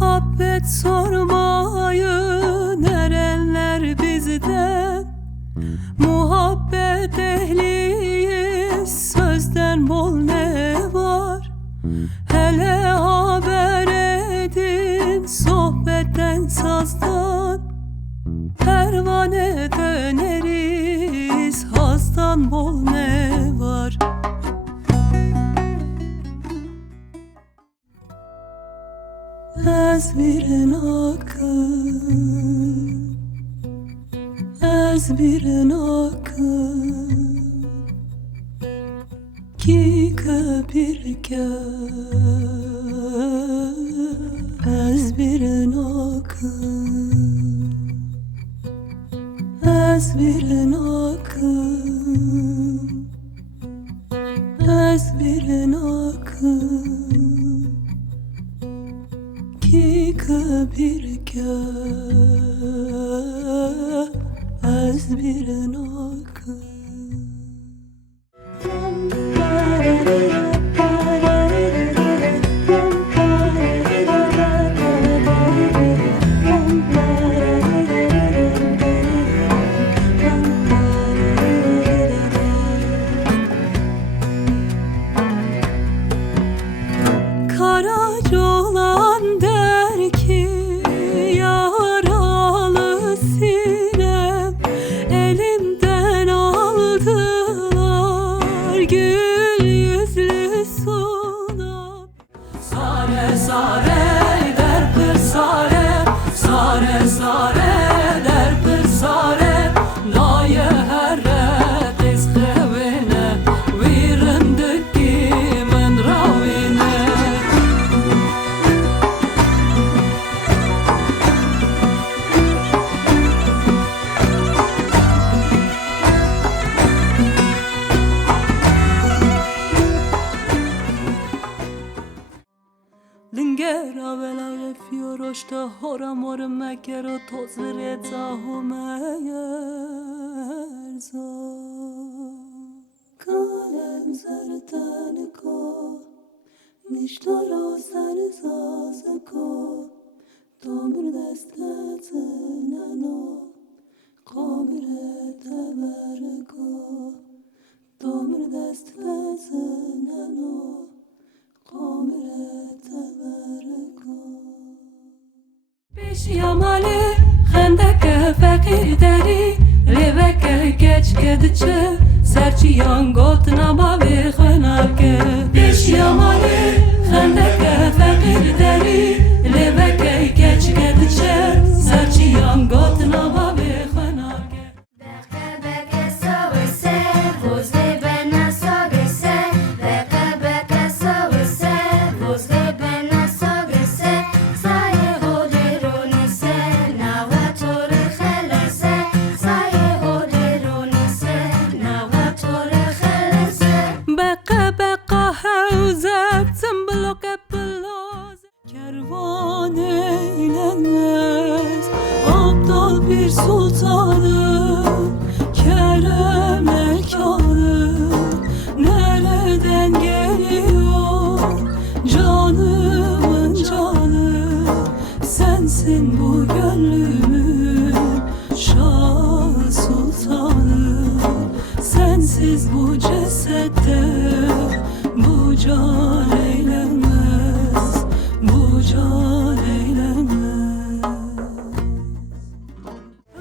Muhabbet sormayın erenler bizden. Muhabbet ehliyiz, sözden bol ne var. Hele haber edin sohbetten sazdan. Pervane döneriz, hazdan bol ne var. Ez bir akın, ez bir akın ki köpürke. Ez bir akın, ez bir akın, ez bir akın ki köpürke. Ez bir akın. Karaca olan der ki yaralı sinem, elimden aldılar gül yüzlü sunam. Sare sare der pır sare, sare sare der pır sare. Naye herret izgevine, virindeki men ravine. Lingera vela fioroshta hora mor mekero tozreta humerza. Kalem zerten ko nishtara sen zaz ko. Tomr destet nano kamre tever ko. Tomr destet nano kamre tever ko. Beş yamali xendeke fakir deri leveke geç kedçe serçi yangot nama ve xenake. Beş yamali xendeke fakir deri leveke geç kedçe serçi yangot nama ve xenake. Kervan eylenmez aptal bir sultanım, kerem erkanım. Nereden geliyor canımın canı? Sensin bu gönlümün şah sultanı. Sensiz bu cesette bu can eylenmez, bu can eylenmez.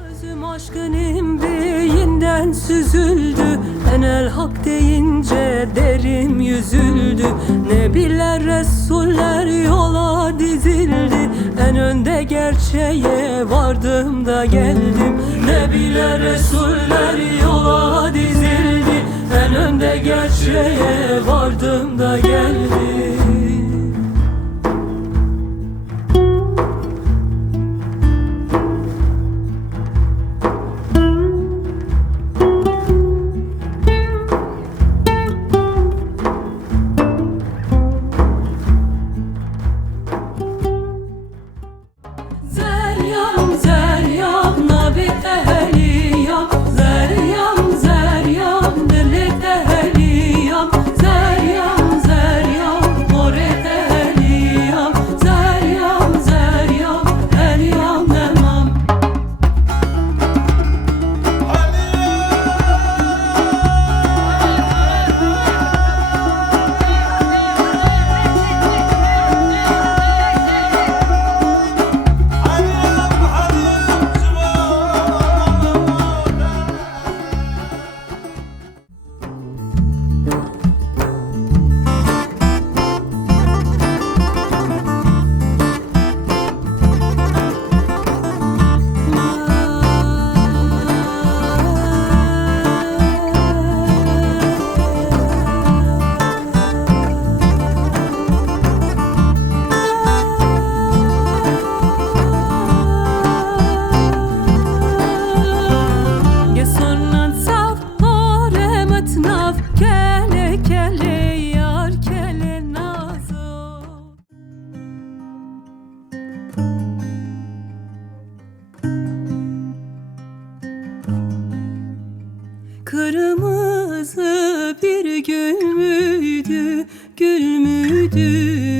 Özüm aşkın imbiğinden süzüldü. Enel hak deyince derim yüzüldü. Nebiler Resuller yola dizildi. En önde gerçeğe vardım da geldim. Nebiler Resuller yola dizildi. En önde gerçeğe vardım da geldim. Zeryam zeryam nabi ehliyam, zeryam zeryam Kırmızı bir gül müydü, gül müydü